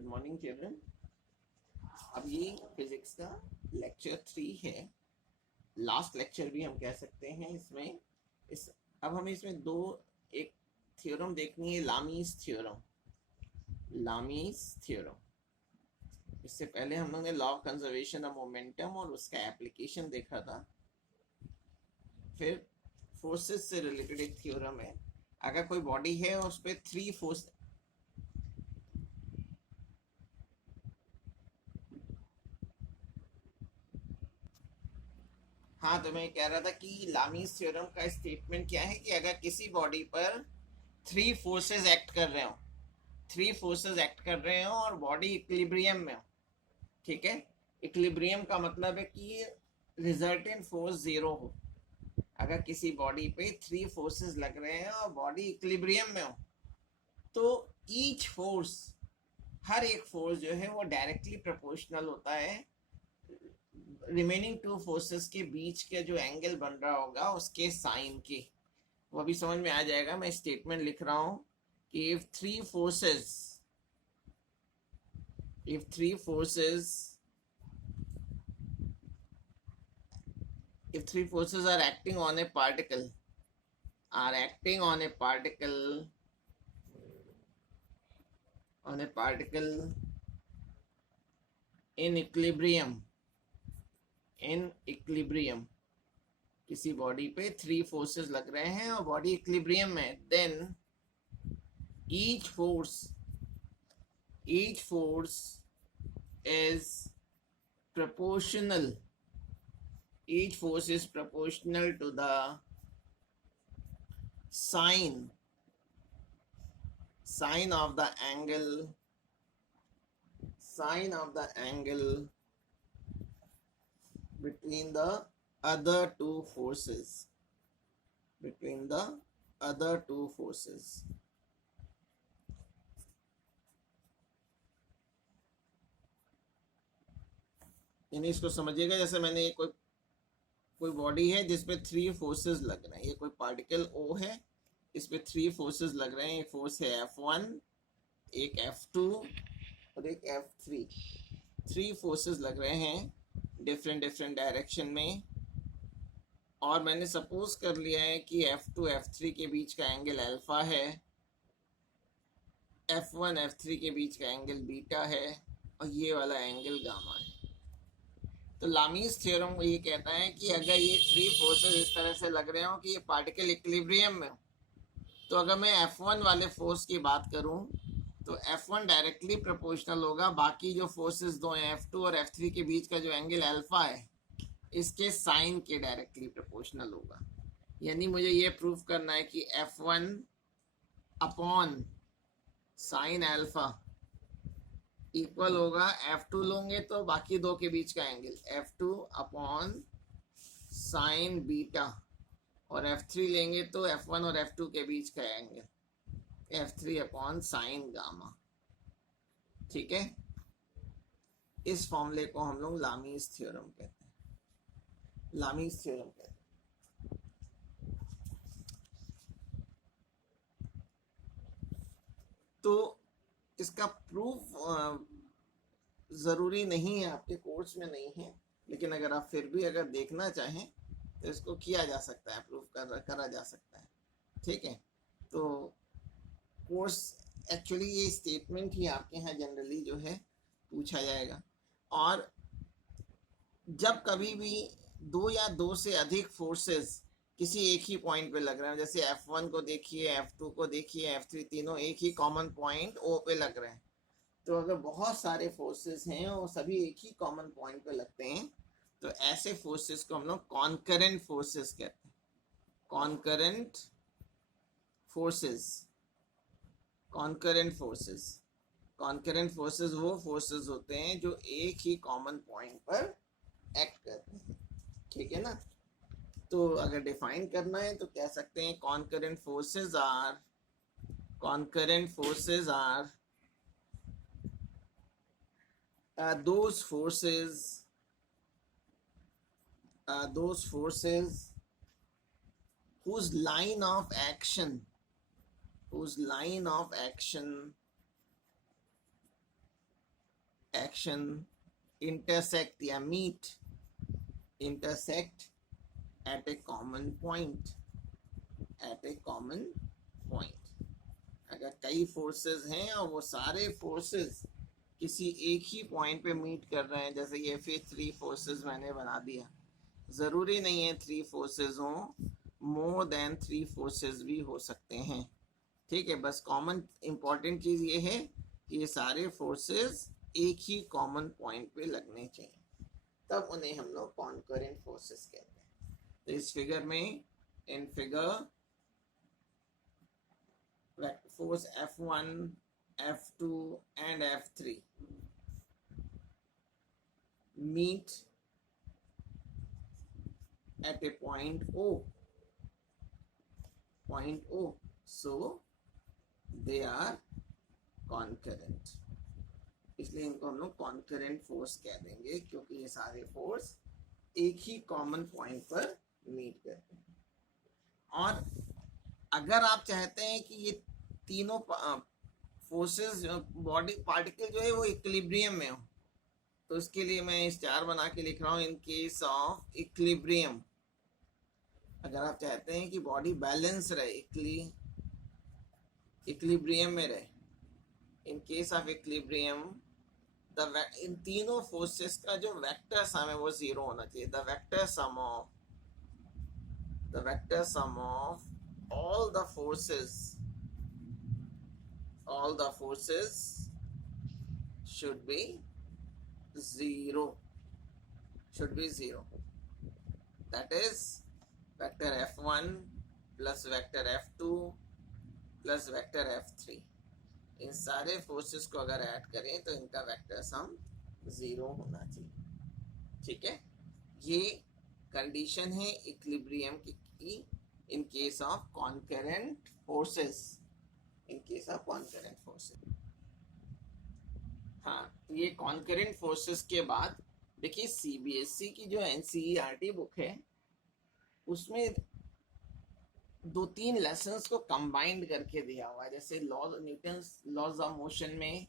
Good morning children. अब ये physics का लेक्चर 3 है, लास्ट लेक्चर भी हम कह सकते हैं। इसमें अब हमें इसमें एक थ्योरम देखनी है, लामीज थ्योरम। इससे पहले हम लोगों ने law of conservation of momentum और उसका एप्लीकेशन देखा था। फिर फोर्सेस से रिलेटेड एक थ्योरम है, अगर कोई बॉडी है और उस पर 3 फोर्स, हाँ तो मैं कह रहा था कि लामीज थ्योरम का स्टेटमेंट क्या है कि अगर किसी बॉडी पर 3 फोर्सेस एक्ट कर रहे हो और बॉडी इक्विलिब्रियम में हो, ठीक है। इक्विलिब्रियम का मतलब है कि रिजल्टेंट फोर्स 0 हो। अगर किसी बॉडी पे 3 फोर्सेस लग रहे हैं और बॉडी इक्विलिब्रियम में हो, तो ईच फोर्स, हर एक फोर्स जो है वो डायरेक्टली प्रोपोर्शनल होता है रिमेनिंग 2 फोर्सेस के बीच के जो एंगल बन रहा होगा उसके साइन के। वो अभी समझ में आ जाएगा। मैं स्टेटमेंट लिख रहा हूं कि if three forces are acting on a particle in equilibrium, किसी बॉडी पे 3 फोर्सेस लग रहे हैं और बॉडी इक्विलिब्रियम में, then each force is proportional to the sine of the angle between the other two forces. यानी इसको समझिएगा, जैसे मैंने कोई बॉडी है जिसपे 3 फोर्सेस लग रहे हैं। ये कोई पार्टिकल O है, इस पे 3 फोर्सेस लग रहे हैं। एक फोर्स है F1, एक F2 और एक F3। 3 फोर्सेस लग रहे हैं डिफरेंट डायरेक्शन में, और मैंने सपोज कर लिया है कि F2 F3 के बीच का एंगल अल्फा है, F1 F3 के बीच का एंगल बीटा है, और ये वाला एंगल गामा है। तो लामीज थ्योरम ये कहता है कि अगर ये 3 फोर्सेस इस तरह से लग रहे हो कि ये पार्टिकल इक्विलिब्रियम में हो, तो अगर मैं F1 वाले फोर्स की बात करूं तो F1 डायरेक्टली प्रोपोर्शनल होगा बाकी जो फोर्सेस दो हैं F2 और F3 के बीच का जो एंगल अल्फा है इसके साइन के डायरेक्टली प्रोपोर्शनल होगा। यानी मुझे ये प्रूव करना है कि F1 upon sine alpha equal होगा F2 लोगे तो बाकी दो के बीच का angle F2 upon sine beta, और F3 लेंगे तो F1 और F2 के बीच का angle F3 upon sine gamma. ठीक है, इस फॉर्मूले को हम लोग लामीज थ्योरम कहते हैं। तो इसका प्रूफ ज़रूरी नहीं है, आपके कोर्स में नहीं है, लेकिन अगर आप फिर भी अगर देखना चाहें तो इसको किया जा सकता है, प्रूफ करा जा सकता है। ठीक है, तो कोर्स एक्चुअली ये स्टेटमेंट ही आपके यहाँ जनरली जो है पूछा जाएगा। और जब कभी भी 2 या 2 से अधिक फोर्सेस किसी एक ही पॉइंट पे लग रहे हैं, जैसे F1 को देखिए, F2 को देखिए, F3, तीनों एक ही कॉमन पॉइंट O पे लग रहे हैं, तो अगर बहुत सारे फोर्सेस हैं और सभी एक ही कॉमन पॉइंट पे लगते हैं तो ऐसे फोर्सेस को हम लोग कॉन्करेंट फोर्सेस कहते हैं। कॉन्करेंट फोर्सेस वो फोर्सेस होते हैं जो एक ही कॉमन पॉइंट पर एक्ट करते हैं। ठीक है ना, तो अगर डिफाइन करना है तो कह सकते हैं concurrent forces are those forces whose line of action action intersect या meet, intersect at a common point, at a common point। अगर कई फोर्सेस हैं और वो सारे फोर्सेस किसी एक ही पॉइंट पे मीट कर रहे हैं, जैसे ये फिर 3 फोर्सेस मैंने बना दिया, ज़रूरी नहीं है 3 फोर्सेस हों, मोर देन 3 फोर्सेस भी हो सकते हैं, ठीक है। बस कॉमन इंपॉर्टेंट चीज़ ये है कि ये सारे फोर्सेस एक ही कॉमन पॉइंट पे लगने चाहिए, तब उन्हें हम लोग कॉन्करेंट फोर्सेस कहते हैं। तो इस फिगर में, in figure, force F1, F2 and F3 meet at a point O, so they are concurrent, इसलिए इनको हम लोग कॉन्करेंट फोर्स कह देंगे, क्योंकि ये सारे फोर्स एक ही कॉमन पॉइंट पर मीट करते हैं। और अगर आप चाहते हैं कि ये तीनों फोर्सेस, बॉडी पार्टिकल जो है वो इक्विलिब्रियम में हो, तो उसके लिए मैं स्टार बना के लिख रहा हूँ, इन केस ऑफ इक्विलिब्रियम। अगर आप चाहते हैं कि बॉडी बैलेंस रहे, इक्विलिब्रियम में रहे, इन केस ऑफ इक्विलिब्रियम, इन तीनों फोर्सेस का जो वेक्टर सम है वो 0 होना चाहिए। The vector sum of all the forces should be 0, that is vector F1 plus vector F2 plus vector F3, इन सारे फोर्सेस को अगर ऐड करें तो इनका वेक्टर सम 0 होना चाहिए, ठीक है। ये कंडीशन है इक्विलिब्रियम की in case of concurrent forces, हाँ, ये concurrent forces के बाद देखिए CBSE की जो NCERT बुक है उसमें 2-3 लेसन्स को कंबाइंड करके दिया हुआ है, जैसे न्यूटन्स लॉज ऑफ मोशन में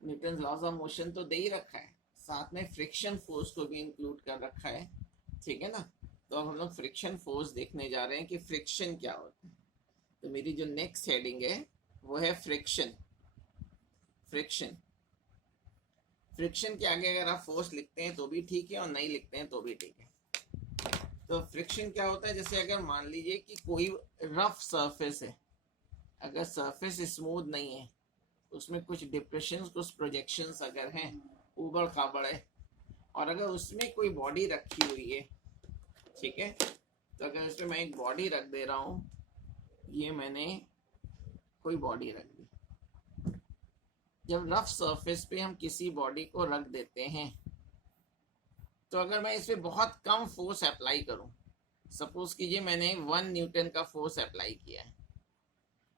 न्यूटन्स लॉज ऑफ मोशन तो दे ही रखा है, साथ में फ्रिक्शन फोर्स को भी इंक्लूड कर रखा है, ठीक है ना। तो अब हम लोग फ्रिक्शन फोर्स देखने जा रहे हैं कि फ्रिक्शन क्या होता है। तो मेरी जो नेक्स्ट हेडिंग है वो है फ्रिक्शन के आगे अगर आप फोर्स लिखते हैं तो भी ठीक है और नहीं लिखते हैं तो भी ठीक है। तो फ्रिक्शन क्या होता है, जैसे अगर मान लीजिए कि कोई रफ सरफेस है, अगर सरफेस स्मूथ नहीं है, उसमें कुछ डिप्रेशंस, कुछ प्रोजेक्शंस अगर हैं, उबड़ खाबड़ है, और अगर उसमें कोई बॉडी रखी हुई है, ठीक है, तो अगर इसमें मैं एक बॉडी रख दे रहा हूँ, ये मैंने कोई बॉडी रख दी, जब रफ सरफेस पे हम किसी बॉडी को रख देते हैं तो अगर मैं इस पे बहुत कम फोर्स अप्लाई करूं, सपोज कीजिए मैंने 1 न्यूटन का फोर्स अप्लाई किया है,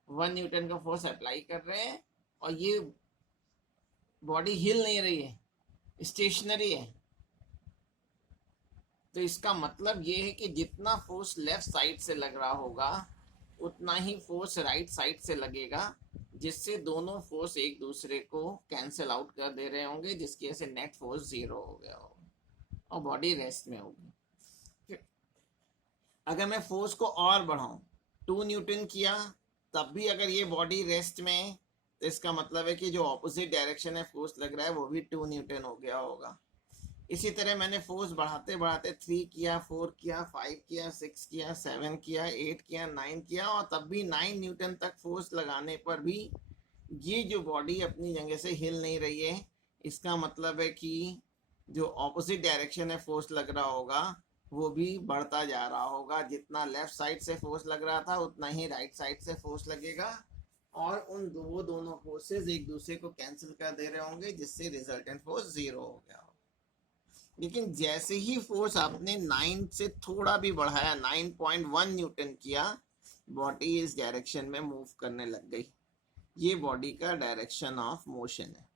1 न्यूटन का फोर्स अप्लाई कर रहे हैं और ये बॉडी हिल नहीं रही है, स्टेशनरी है, तो इसका मतलब ये है कि जितना फोर्स लेफ्ट साइड से लग रहा होगा उतना ही फोर्स राइट साइड से लगेगा, जिससे दोनों फोर्स एक दूसरे को कैंसिल आउट कर दे रहे होंगे, जिसकी वजह से नेट फोर्स 0 हो गया होगा और बॉडी रेस्ट में होगी। अगर मैं फोर्स को और बढ़ाऊं, 2 न्यूटन किया, तब भी अगर ये बॉडी रेस्ट में, तो इसका मतलब है कि जो ऑपोजिट डायरेक्शन है फोर्स लग रहा है वो भी 2 न्यूटन हो गया होगा। इसी तरह मैंने फोर्स बढ़ाते बढ़ाते 3 किया, 4 किया, 5 किया, 6 किया, 7 किया, 8 किया, 9 किया, और तब भी 9 न्यूटन तक फोर्स लगाने पर भी ये जो बॉडी अपनी जगह से हिल नहीं रही है, इसका मतलब है कि जो ऑपोजिट डायरेक्शन है फोर्स लग रहा होगा वो भी बढ़ता जा रहा होगा। जितना लेफ्ट साइड से फोर्स लग रहा था उतना ही राइट साइड से फोर्स लगेगा, और वो दोनों फोर्सेस एक दूसरे को कैंसिल कर दे रहे होंगे, जिससे रिजल्टेंट फोर्स 0 हो गया। लेकिन जैसे ही फोर्स आपने 9 से थोड़ा भी बढ़ाया, 9.1 न्यूटन किया, बॉडी इस डायरेक्शन में मूव करने लग गई। ये बॉडी का डायरेक्शन ऑफ मोशन है,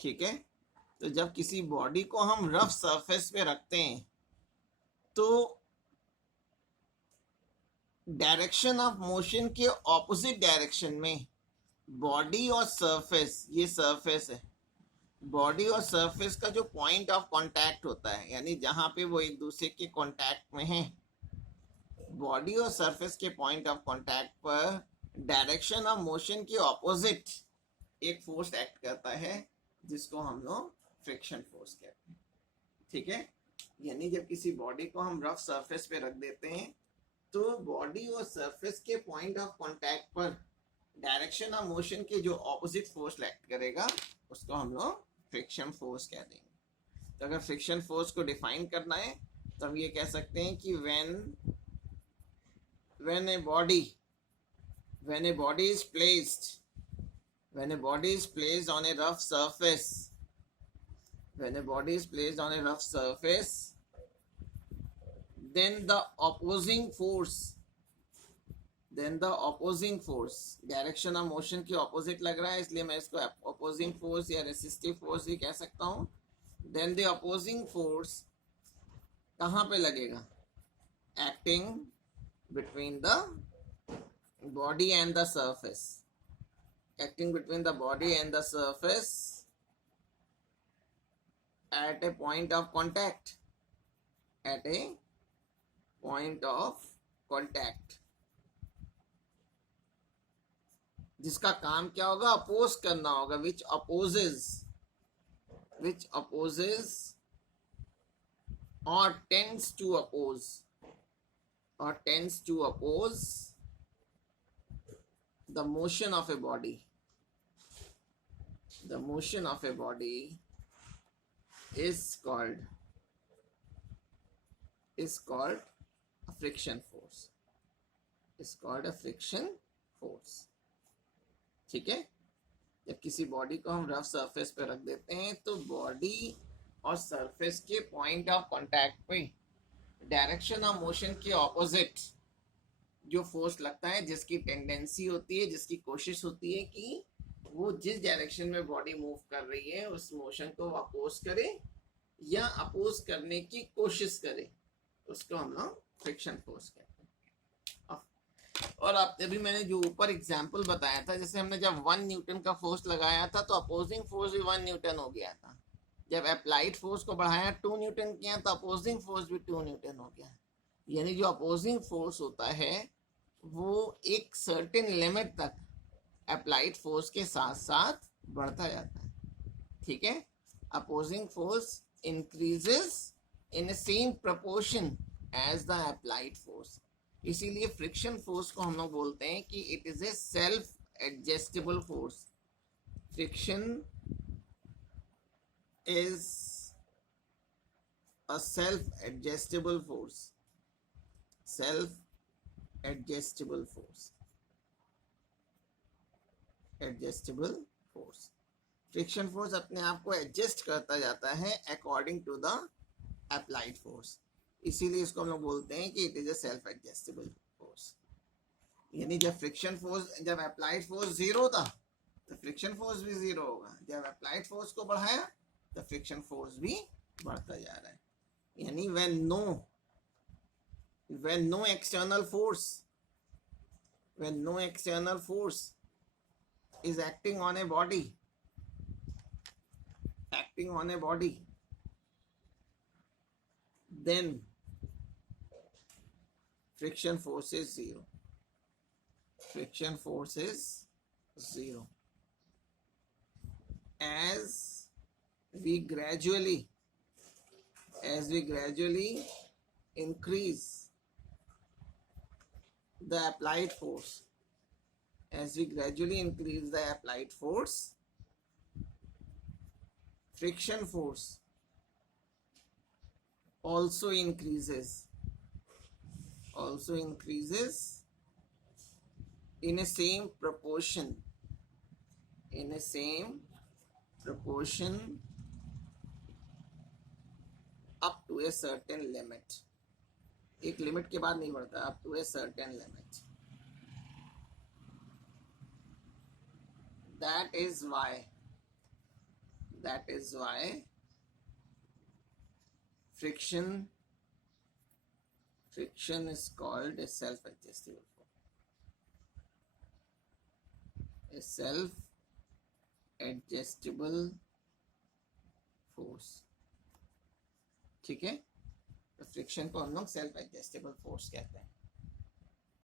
ठीक है। तो जब किसी बॉडी को हम रफ सरफेस पे रखते हैं तो डायरेक्शन ऑफ मोशन के ऑपोजिट डायरेक्शन में बॉडी और सरफेस, ये सरफेस है, बॉडी और सरफेस का जो पॉइंट ऑफ कांटेक्ट होता है, यानी जहां पे वो एक दूसरे के कांटेक्ट में है, बॉडी और सरफेस के पॉइंट ऑफ कांटेक्ट पर डायरेक्शन ऑफ मोशन के ऑपोजिट एक फोर्स एक्ट करता है, जिसको हम लोग फ्रिक्शन फोर्स कहते हैं। ठीक है, यानी जब किसी बॉडी को हम रफ सरफेस पे रख देते हैं तो बॉडी और सरफेस के पॉइंट ऑफ कांटेक्ट पर डायरेक्शन ऑफ मोशन के जो ऑपोजिट फोर्स एक्ट करेगा उसको हम लोग फ्रिक्शन फोर्स कह देंगे। तो अगर फ्रिक्शन फोर्स को डिफाइन करना है तो हम ये कह सकते हैं कि when a body when a body is placed when a body is placed on a rough surface when a body is placed on a rough surface, then the opposing force direction of motion के opposite लग रहा है, इसलिए मैं इसको opposing force या resistive force भी कह सकता हूँ। देन द अपोजिंग फोर्स कहाँ पे लगेगा? Acting between the body and the surface, acting between the body and the surface at a point of contact, at a point of contact, जिसका काम क्या होगा? अपोज करना होगा, which opposes or tends to oppose the motion of a body. The motion of a body is called a friction force. Is called a friction force. ठीक है, जब किसी बॉडी को हम रफ सरफेस पे रख देते हैं तो बॉडी और सरफेस के पॉइंट ऑफ कांटेक्ट पे डायरेक्शन ऑफ मोशन के ऑपोजिट जो फोर्स लगता है, जिसकी टेंडेंसी होती है, जिसकी कोशिश होती है कि वो जिस डायरेक्शन में बॉडी मूव कर रही है उस मोशन को अपोज करे या अपोज करने की कोशिश करे, उसको हम लोग फ्रिक्शन फोर्स कहते हैं। और आप अभी मैंने जो ऊपर एग्जांपल बताया था, जैसे हमने जब 1 न्यूटन का फोर्स लगाया था तो अपोजिंग फोर्स भी 1 न्यूटन हो गया था। जब अप्लाइड फोर्स को बढ़ाया 2 न्यूटन किया तो अपोजिंग फोर्स भी 2 न्यूटन हो गया। यानी जो अपोजिंग फोर्स होता है वो एक सर्टेन लिमिट तक अप्लाइड फोर्स के साथ साथ बढ़ता जाता है। ठीक है, opposing force increases in same proportion as the applied force. इसीलिए फ्रिक्शन फोर्स को हम लोग बोलते हैं कि it is a self adjustable force. Friction is a self-adjustable force. Self-adjustable force. Adjustable force. Friction force अपने आप को एडजस्ट करता जाता है according to the applied force, इसीलिए इसको हम लोग बोलते हैं कि it is a self adjustable force. यानी जब फ्रिक्शन फोर्स, जब अप्लाइड फोर्स 0 था तो फ्रिक्शन फोर्स भी 0 होगा। जब अप्लाइड फोर्स को बढ़ाया तो फ्रिक्शन फोर्स भी बढ़ता जा रहा है। यानी when no external force is acting on a body, then friction force is 0. Friction force is 0. As we gradually increase the applied force, friction force also increases in a same proportion up to a certain limit. एक limit के बाद नहीं बढ़ता, up to a certain limit. That is why friction is called a self-adjustable force. A self-adjustable force, ठीक है। तो friction को हम लोग सेल्फ एडजस्टेबल फोर्स कहते हैं।